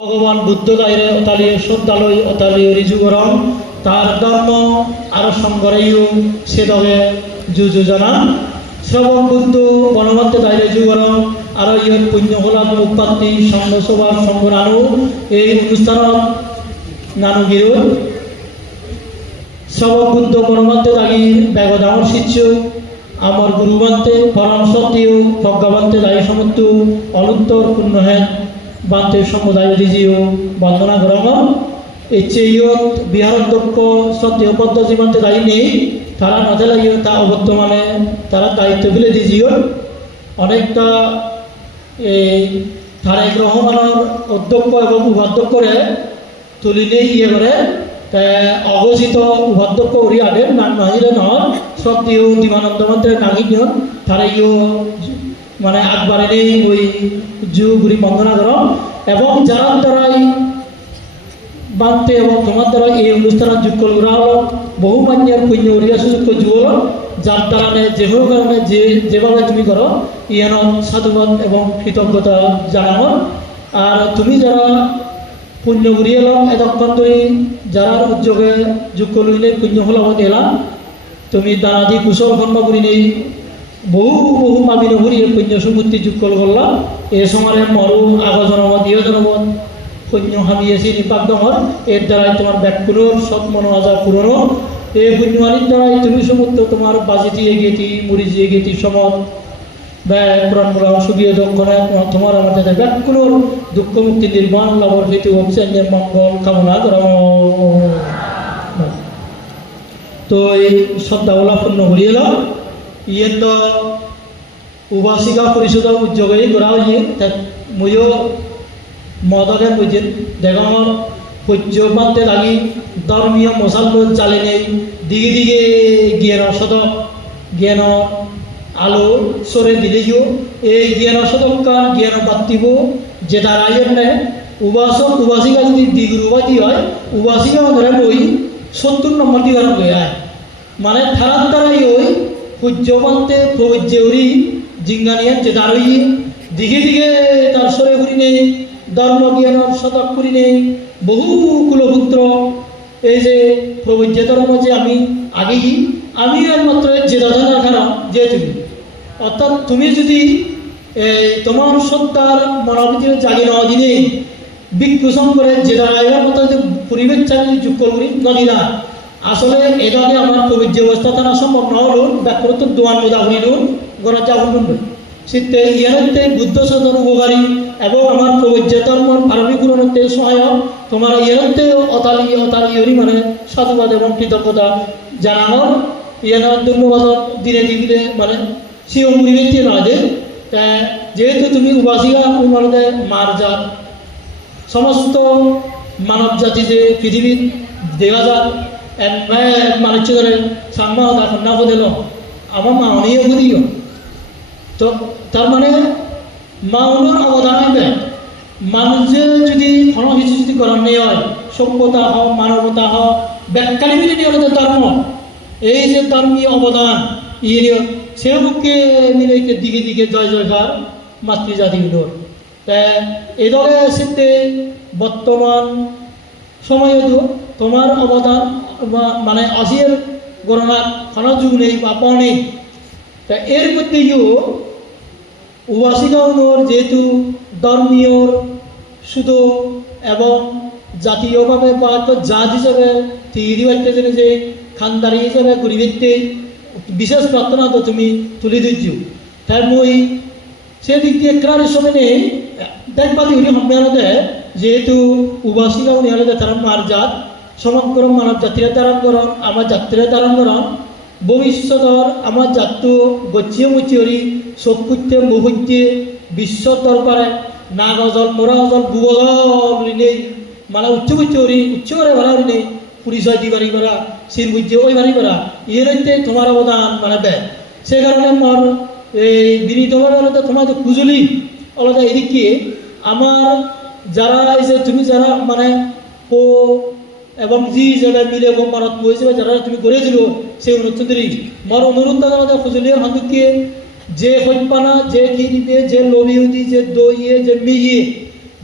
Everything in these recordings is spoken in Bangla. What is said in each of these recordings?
ভগবান বুদ্ধ দাইরে অতালীয় শ্রদ্ধালয় অতালীয় ঋজুগরম তার ধর্ম আর সংগরেও সেদবে যুযোজনা শ্রবণ বুদ্ধ গণমন্ত্রে দাইরে যুগরম আর ইয়ে পুণ্য হলাদ উৎপত্তি সংঘ সভার সংঘ নানু এই অনুষ্ঠানত নানু গিরু শ্রবণ বুদ্ধ গণমন্ত্রে দাগির বেগদামর শিষ্য আমার গুরুবন্তে পরম সত্যিও প্রজ্ঞাবন্তে দায়ী সমত্ত অলুত্তর পূর্ণ হেন বান্তে সমুদায় দিজিও বন্দনা গ্রহণ ইচ্ছেইয়ত বিহারোদ্যক্ষ সত্যিও পদ্ম জীবন্তে দায়ী নেই তারা নজে লাগিও তা অবর্তমানে তারা দায়িত্ব ফেলে দিজিও অনেকটা এই তারা গ্রহমানের অধ্যক্ষ এবং উপাধ্যক্ষরে তুলি নেই ইয়ে করে অঘোষিত উপাধ্যক্ষ উড়ি আগে নাম নাহিলে নহন সত্যিও দিবানন্দ মন্ত্রের নাগিন তারা ইও মানে আকবারে নেই ওই জু গুড়ি বন্দনা করো এবং যারা দ্বারাই বাঁধতে এবং তোমার দ্বারা এই অনুষ্ঠানের যোগ করা হলো বহু মান্যের পুণ্য উড়িয়া সুযোগ যুগ হলো যার দ্বারা যে কোনো কারণে যেভাবে তুমি করো ইয়ান সাধুবাদ এবং কৃতজ্ঞতা জানাও আর তুমি যারা পুণ্য উড়িয়ে এলাম এতক্ষণ ধরে যারা উদ্যোগে যোগ করলে পুণ্য ফলাফল এলাম তুমি দানাদি কুশল কর্ম করি নেই বহু বহু পাবি নগরী পুণ্য সুমূর্তি যোগ করলাম এ সময় মরু আগ জনমত ইহ জনমত পুণ্য হামিয়েছি নিপাক দমর এর দ্বারাই তোমার ব্যাকুলোর সব মনো আজার পুরনো এই পুণ্যহানির দ্বারাই তুমি সমুদ্র তোমার বাজিটি এগিয়েটি মুড়িজি এগিয়েটি সমত ব্যয় পুরাণমূলক সুবিয় দক্ষণে তোমার আমাদের ব্যাকুলোর দুঃখ মুক্তি নির্মাণ লাভর হেতু অভিযানের মঙ্গল কামনা করা তো এই শ্রদ্ধাওলা পূর্ণ হরিয়ে এলাম ইয়ে তো উপাসিকা পরিষদ উদ্যোগে করা হয়ে ময়ও মদকে বুঝে দেখো আমার সূর্য পাতে লাগি ধর্মীয় মশাল চালে নেই দিকে দিকে জ্ঞান শতক জ্ঞান আলো সরে দিলেও এই জ্ঞান শতকার জ্ঞান পাতিব যে তার আয়ের নেয় উপাসক উপাসিকা যদি দিগুরুবাদী হয় উপাসিকা ধরে বই 70 নম্বর দিগার বই আয় মানে থারার দ্বারাই ওই সূর্যপন্থে প্রবজ্যৌরি জিঙ্গানিয়ান যে দাঁড়িয়ে দিকে দিকে তার সরে ঘুরি নেই ধর্ম জ্ঞানের শতক করি নেই বহু কুলপুত্র এই যে প্রবজ্য ধর্ম যে আমি আগেই আমি একমাত্র যে দাদার কারণ যে তুমি অর্থাৎ তুমি যদি তোমার সত্তার মনোবৃত্তি জাগে নেওয়া দিনে বিক্ষোষণ করে যে দাঁড়াইবার মতো যে পরিবেশ চাকরি যোগ করি নদী না আসলে এটাকে আমার প্রবৃত্তি অবস্থা তারা সম্ভব না হলো ব্যাকরত দোয়ান মোদা হইল গড়া যাগুন শীতে ইয়ারতে বুদ্ধ সাধন উপকারী এবং আমার প্রবৃত্তি ধর্মর আরবি গুণতে সহায়ক তোমার ইয়ারতে অতালি মানে সাধুবাদ এবং কৃতজ্ঞতা জানানোর ইয়ানোর ধন্যবাদ দিনে দিলে মানে সে পরিবেশটি নয় যে যেহেতু তুমি উপাসিকা তোমাদের মার জাত সমস্ত মানব জাতি যে পৃথিবীর দেখা যায় মানুষ ধরে সাম্মা না বদিল আমার মা অনিয়ে বুঝিও তো তার মানে মাউনের অবদান হবে মানুষের যদি কোনো কিছু যদি করার নেই হয় সভ্যতা হোক মানবতা হোক ব্যাখ্যালি মিলে হলে ধর্ম এই যে ধর্মীয় অবদান ইয়ে সেগুলোকে মিলে দিকে দিকে জয় জয়কার মাতৃজাতিগুলোর এই দলে সেতে বর্তমান সময়ে তোমার অবদান মানে আসিয়ের গণনা কোনো যুগ নেই বা পাও নেই তা এর মধ্যেও উপাসিকাউনোর যেহেতু ধর্মীয় শুধু এবং জাতীয়ভাবে বা জাত হিসাবে তৈরি হইতে যে খানদারি হিসাবে গরিবেতে বিশেষ প্রার্থনা তো তুমি তুলে দিচ্ছ তার মই সেদিক দিয়ে ক্রার সময় নেই দেখবা উনি সম্মেলনে যেহেতু উপাসিকা উনি হলে তারা মার জাত সমগ্র মানব জাতিরা ধারণ করন আমার জাতিরা ধারণ করন ভবিষ্যতর আমার জাত গচ্ছিয়ে মুচিয়রি চোখ কুচ্ছে মুহুচ্ছে বিশ্ব দরবারে না গজল মোরা গজল বুগজল নেই মানে উচ্চ কুচ্চরি উচ্চ করে ভাড়া নেই পরিচয় দি বাড়ি করা শির বুঝছে ওই বাড়ি করা এর হইতে তোমার অবদান মানে দেয় সে কারণে আমার এই বিনীতভাবে আলাদা তোমার যে খুঁজলি আলাদা এদিকে আমার যারা এই যে তুমি যারা মানে ও এবং জি যারা মিলে এবং মানত বইছে যারা তুমি করেছিল সেই অনুষ্ঠানটি আমার অনুরোধ আমাদের খুঁজলিয়ার হাতুকে যে হইপানা যে খিরিবে যে লবিউদি যে দইয়ে যে মিহিয়ে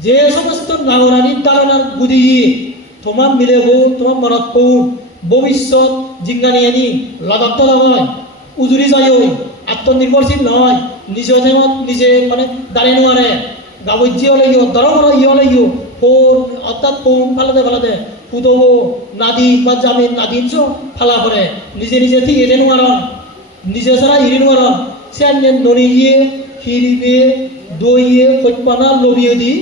যে সমস্ত নাগরানির দালানার বুঝি তোমার মিলেব তোমার মনত পৌর ভবিষ্যৎ জিঙ্গানিয়ানি লদাত্ত নয় উজুরি যাই আত্মনির্ভরশীল নয় নিজে নিজে মানে দাঁড়িয়ে নোয়ারে গাবজ্জিও লাগিও দরমর ইয়ে লাগিও ফোর অর্থাৎ পৌন ফালাতে পুদব নাদিন বা জামিন নাদিন সো ফালা করে নিজে নিজে ঠিক এনে নোয়ারন নিজে ছাড়া ইরি নোয়ারন সে নড়িয়ে হিরিবে দইয়ে কৈপানা লবিয়ে দি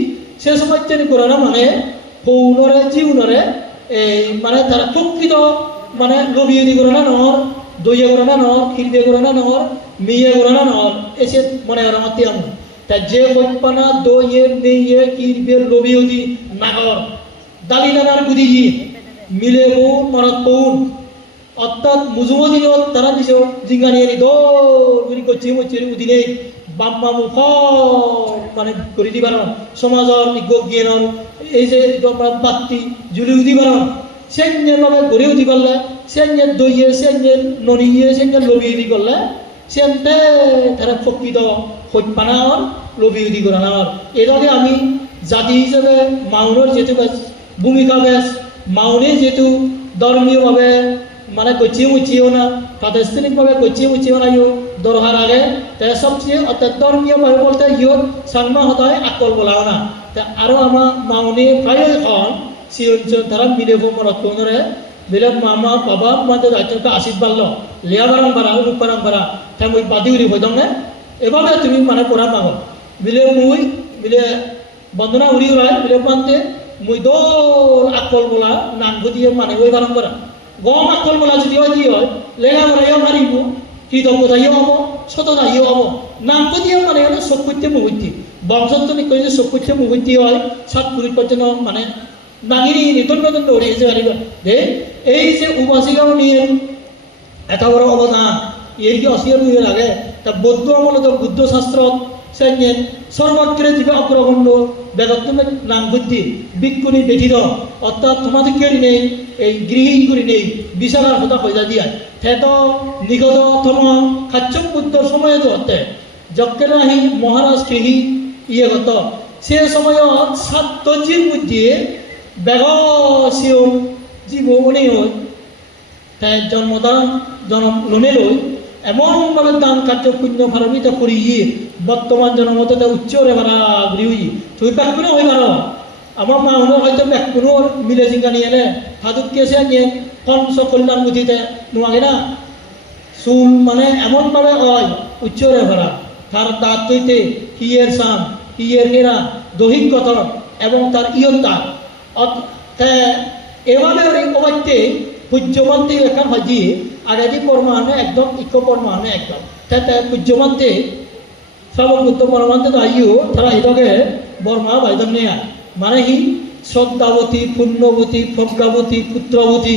সে সময় তিনি করোনা মানে পৌনরে জীবনরে এই মানে তারা প্রকৃত মানে লবিয়ে দি করোনা নহর দইয়ে করোনা নহর হিরবে করোনা নহর মিয়ে করোনা নহর এসে মনে করা মাতি আমি তা যে কৈপানা দইয়ে নেইয়ে হিরবে লবিয়ে দি নাগর দালি নানার গুদি মিলে পৌন মরত পৌন অর্থাৎ মুজুমদিন তারা নিজ জিঙ্গানিয়ে নি দৌড় করছে উদিনে বাম্মা মুখ মানে করে দিবার সমাজর জ্ঞান এই যে বাত্তি জুলি উদিবার সেভাবে গড়ে উঠি পারলে সে দইয়ে সে ননিয়ে সে লবি উদি করলে সেতে তারা প্রকৃত হইপানার লবি উদি করানোর এভাবে আমি জাতি হিসেবে মাউনের যেহেতু ভূমিকা বেশ মাউনে যেহেতু ধর্মীয়ভাবে মানে গচিয়ে মুচিয়েও না প্রাতিষ্ঠানিকভাবে গচিয়ে মুচিয়েও না ইউ দরকার আগে তাই সবচেয়ে অর্থাৎ ধর্মীয়ভাবে বলতে ইয়ত সাংমা হতে হয় আকল বলাও না তা আরও আমার মাউনি প্রায় এখন সে অঞ্চল তারা মিলে মনত কোনরে বিলে মামা বাবা মাদের দায়িত্বটা আশীর্বাদ লো লিয়া বারাম বারা উপ বারাম বারা তাই মই বাদি উড়ি হইতাম না এভাবে তুমি মানে পড়া মাগো বিলে মুই বিলে বন্দনা উড়ি উড়াই বিলে পান্তে মুই দৌড় আকল বলা নাম দিয়ে মানে ওই বারাম বারা গম আকল বলা যদি হয় কি হয় লেখা বলাইও মারিব কৃতজ্ঞতাইও হব সততাইও হব নাম দিয়ে মানে হলো সকুত্য মুহূর্তি বংশত্বনিক করে যে সকুত্য মুহূর্তি হয় সাত পুরী পর্যন্ত মানে নাগিনী নিতন্ন উড়ে যেতে পারিব যে এই যে উপাসিকাও নিয়ে এত বড় অবদান এর কি অস্বীকার হয়ে লাগে তা বৌদ্ধ আমলত বুদ্ধ শাস্ত্র সৈন্যের সর্বাগ্রে জীবে অগ্রগণ্য বেগত্তমের নাম বুদ্ধি বিক্ষুণী ব্যথিত অর্থাৎ তোমাদের কেউ নেই এই গৃহী করি নেই বিশালার কথা পয়সা দিয়া থেত নিগত থম খাচ্ছম বুদ্ধর সময় তো হতে যজ্ঞের আহি মহারাজ গৃহী ইয়ে গত সে সময় সাতজির বুদ্ধি বেগ শিওর জীব উনি হয় তাই জন্মদান জন্ম লোনে লই এমনভাবে দান কার্য পুণ্য ভারমিত করি বর্তমান জনমত উচ্চরে ভাড়া গৃহী তুই ব্যাকুনো হয়ে পারো আমার মা হলো হয়তো ব্যাকুনোর মিলে জিঙ্গা নিয়ে এলে হাতুককে সে নিয়ে পঞ্চ কল্যাণ বুদ্ধিতে নোয়াগে না চুল মানে এমনভাবে হয় উচ্চরে ভাড়া তার দাঁত তৈতে হিয়ের সাম হিয়ের নেরা দৈহিক গঠন এবং তার ইয়ন্তা এভাবে অবাইতে পূজ্যমান্তে এখন হাজি আগাদি পরমাণে একদম ইক পরমাণে একদম তাতে পূজ্যমান্তে সর্ববুদ্ধ পরমান্তে আইও তারা এটাকে বর্মা বাইদন নেয়া মানে হি শ্রদ্ধাবতী পুণ্যবতী প্রজ্ঞাবতী পুত্রবতী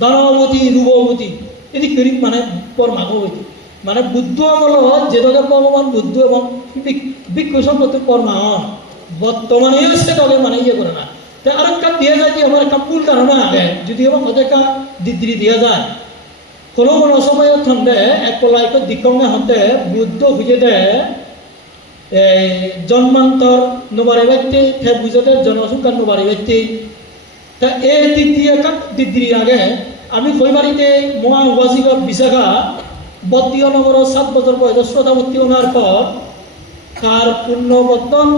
ধনবতী রূপবতী এটি করি মানে পরমাগবতী মানে বুদ্ধ আমল যেটাকে ভগবান বুদ্ধ এবং ভিক্ষু সম্পত্তি পরমা বর্তমানেও সেটাকে মানে ইয়ে করে না আর একটা দিয়ে যায় যে আমার একটা ভুল ধারণা আগে যদি আমার একটা দিদি দিয়া যায় কোনো কোনো সময় ঠান্ডে এক লাইক দিকঙ্গে হতে বুদ্ধ বুঝে দেয় এই জন্মান্তর নবারি ব্যক্তি ঠে বুঝতে জনসংখ্যা নবারি ব্যক্তি তা এই দিদি একটা দিদির আগে আমি কৈবাড়িতে মহা উপাসিক বিশাখা বদ্রীয় নগর 7 বছর বয়স শ্রোতাবর্তী হওয়ার পর তার পুণ্যবর্তন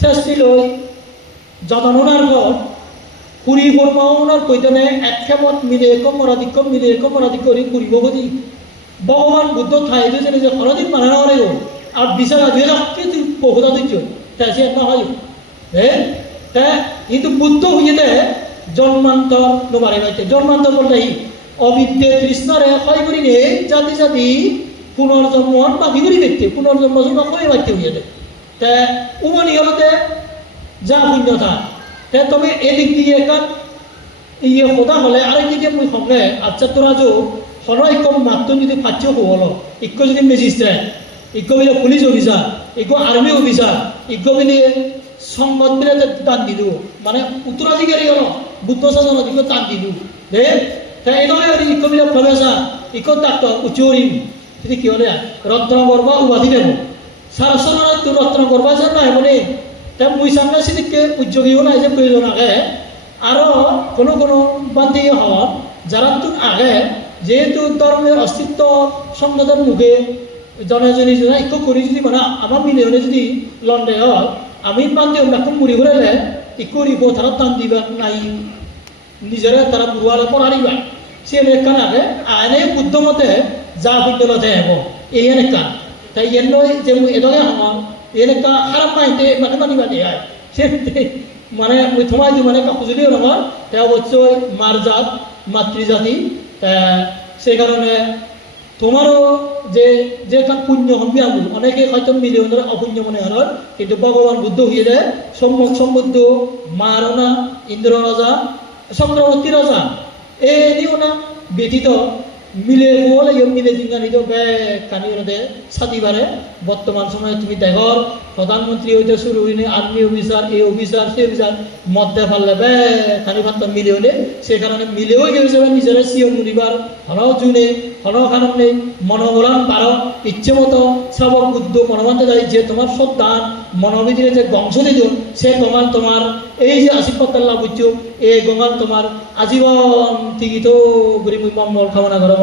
শেষটি লই যতন ওনার পর পুরী বর্মা ওনার কৈতনে একক্ষেপত মিলে কমরাধিক করি পুরী ভগতী ভগবান বুদ্ধ ঠাই দিয়েছেন যে হরদিক মানে না হলেও আর বিশাল দুই রাখতে তুই বহুতা দিচ্ছ তাই সে একটা হয় হ্যাঁ তা কিন্তু বুদ্ধ হইতে জন্মান্তর নোবারে বাইতে জন্মান্তর বলতে অবিদ্যে তৃষ্ণারে ক্ষয় করি নে জাতি জাতি পুনর্জন্ম বাকি করি দেখতে পুনর্জন্ম জন্ম ক্ষয় বাইতে হইয়া দেয় তা উমনি হলতে যা পুণ্যতা তে তবে এদিক দিয়ে একান ইয়ে কথা হলে আরেক দিকে মুই সঙ্গে আচ্ছা তোরা যো হলো এক মাত্র যদি পাচ্য হলো ইক যদি ম্যাজিস্ট্রেট ইক বিলে পুলিশ অফিসার ইক আর্মি অফিসার ইক বিলে সংবাদ বিলে দান দিল মানে উত্তরাধিকারী হলো বুদ্ধ শাসন ইক দান দিল দে তাই এইভাবে ইক বিলে প্রফেসর ইক ডাক্তার উচ্চরিম যদি কি হলে রত্ন গর্বা উপাধি দেব সারা সরণ রত্ন গর্বা না মানে তা মুই সামনে সেদিকে উদ্যোগীও নাই যে প্রয়োজন আগে আরও কোনো কোনো বান্ধি হওয়া যারা তো আগে যেহেতু ধর্মের অস্তিত্ব সংবাদের মুখে জনজনী জনা একটু করি যদি মানে আমার মিলে হলে যদি লন্ডে হয় আমি বান্ধি এখন মুড়ি ঘুরালে একটু রিব তারা টান দিবা নাই নিজেরা তারা বুড়ালে পড়ারিবা সে এখান আগে আইনে বুদ্ধ মতে যা বিদ্যালয়তে হব এই এনেকা তাই এর নয় যে এদগে আমার এনেকা খারাপ মাইতে মানে মানিবা দিয়ে হয় সে মানে ওই থমাই দি মানে কাকুজলিও আমার তা অবশ্যই মার জাত মাতৃজাতি সেই কারণে তোমারও যে যে পুণ্য হবি আমি অনেকে হয়তো মিলিয়নের অপুণ্য মনে হয় কিন্তু ভগবান বুদ্ধ হয়ে যায় সম্যক সম্বুদ্ধ মারণা ইন্দ্র রাজা চক্রবর্তী রাজা এই নিও না ব্যতীত মিলে বলে মিলে জিঙ্গানিত বে কানিওতে সাদিবারে বর্তমান সময়ে তুমি দেখর প্রধানমন্ত্রী হইতে শুরু হইনি আর্মি অফিসার এই অফিসার সে অফিসার মধ্যে ফাললে বে খানি ভাত মিলে হলে সে কারণে মিলেও গেছে নিজেরা সিও মুনিবার হলাও জুনে হলাও কারণ নেই মনোবলান পারো ইচ্ছে মতো শ্রাবক বুদ্ধ মনোবান্ধে যায় যে তোমার সন্তান মনোবিধির যে বংশ দিত সে তোমার এই যে আশীর্বাদ আল্লাহ বুঝছো এই গঙ্গাল তোমার আজীবন টিকিত গরি মঙ্গল কামনা করব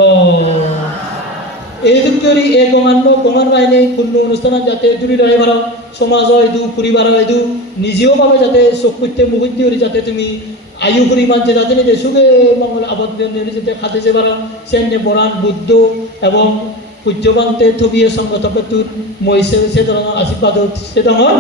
এই দুঃখেরই এই গঙ্গার বাইনে পূর্ণ অনুষ্ঠান যাতে দূরে রয়ে পারো সমাজ হয়তো পরিবার হয়তো নিজেও ভাবে যাতে চোখ করতে মুহূর্তে যাতে তুমি আয়ু পরিমাণ যে যাতে নিজে সুখে মঙ্গল আবদ্ধ যাতে খাতে যে পারো সে বরান বুদ্ধ এবং পূজ্যবান্তে থবিয়ে সংগত প্রত্যুর মই সে ধরনের আশীর্বাদ সে ধরনের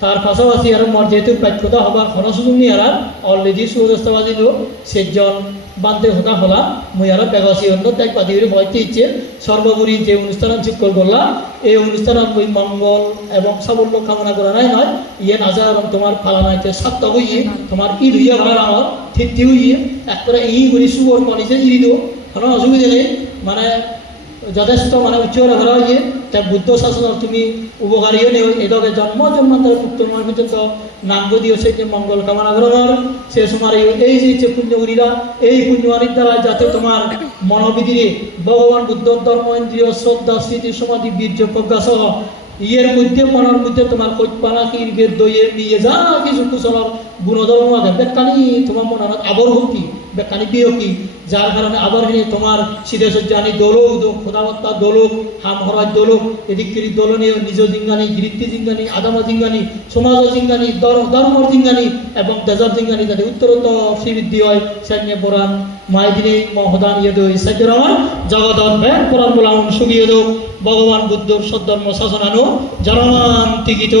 তার পাশাপাশি আর মর যেহেতু বাক্যতা হবার খরচুযোগ নিয়ে আর অলরেডি সুব্যবস্থা বাজিল সেজন বান্ধে হোকা হলা মই আর বেগাসি অন্য ত্যাগ বাদি ভয়তে ইচ্ছে সর্বোপরি যে অনুষ্ঠান যোগ করলাম এই অনুষ্ঠান ওই মঙ্গল এবং সাবল্য কামনা করা নাই নয় ইয়ে নাজা এবং তোমার পালানাইতে সাত্তা হইয়ে তোমার ঈদ হইয়া ভাড়া আমার ঠিকটি হইয়ে একবারে এই করি সুবর কনিছে ঈদ কোনো অসুবিধা নেই মানে যথেষ্ট মানে উচ্চ ধরা হয়ে তা বুদ্ধ শাসন তুমি উপকারীও নেই এদকে জন্মান্তর মুক্ত নয় পর্যন্ত নাঙ্গ দিও সে যে মঙ্গল কামনা গ্রহণ সে সময় এই যে পুণ্যগুলিরা এই পুণ্যবাণীর দ্বারা যাতে তোমার মনোবিধিরে ভগবান বুদ্ধ ধর্ম ইন্দ্রিয় শ্রদ্ধা স্মৃতি সমাধি বীর্য প্রজ্ঞা সহ ইয়ের মধ্যে মনের মধ্যে তোমার কৈপালা কীর্গের দইয়ের নিয়ে যা কিছু কুশলর গুণধর্ম আছে বেকানি তোমার মনের আবর ভক্তি বেকানি বিরক্তি যার কারণে আবার হেনে তোমার সিদ্ধেশ্বরজানি দোলক খোদাবত্তা দোলক হাম হরাজ দোলক এদিকের দোলনীয় নিজ জিঙ্গানি গিরিত্তি জিঙ্গানি আদামা জিঙ্গানি সমাজ জিঙ্গানি ধর্মর জিঙ্গানি এবং দেজার জিঙ্গানি যাতে উত্তরোত্তর শ্রীবৃদ্ধি হয় সৈন্য বরান মায় দিনে মহদান ইয়ে দই সাইদুর জগদন ব্যাগ কোরআন বলাম সুগিয়ে দো ভগবান বুদ্ধ সদ্ধর্ম শাসনানো জনমান টিকিত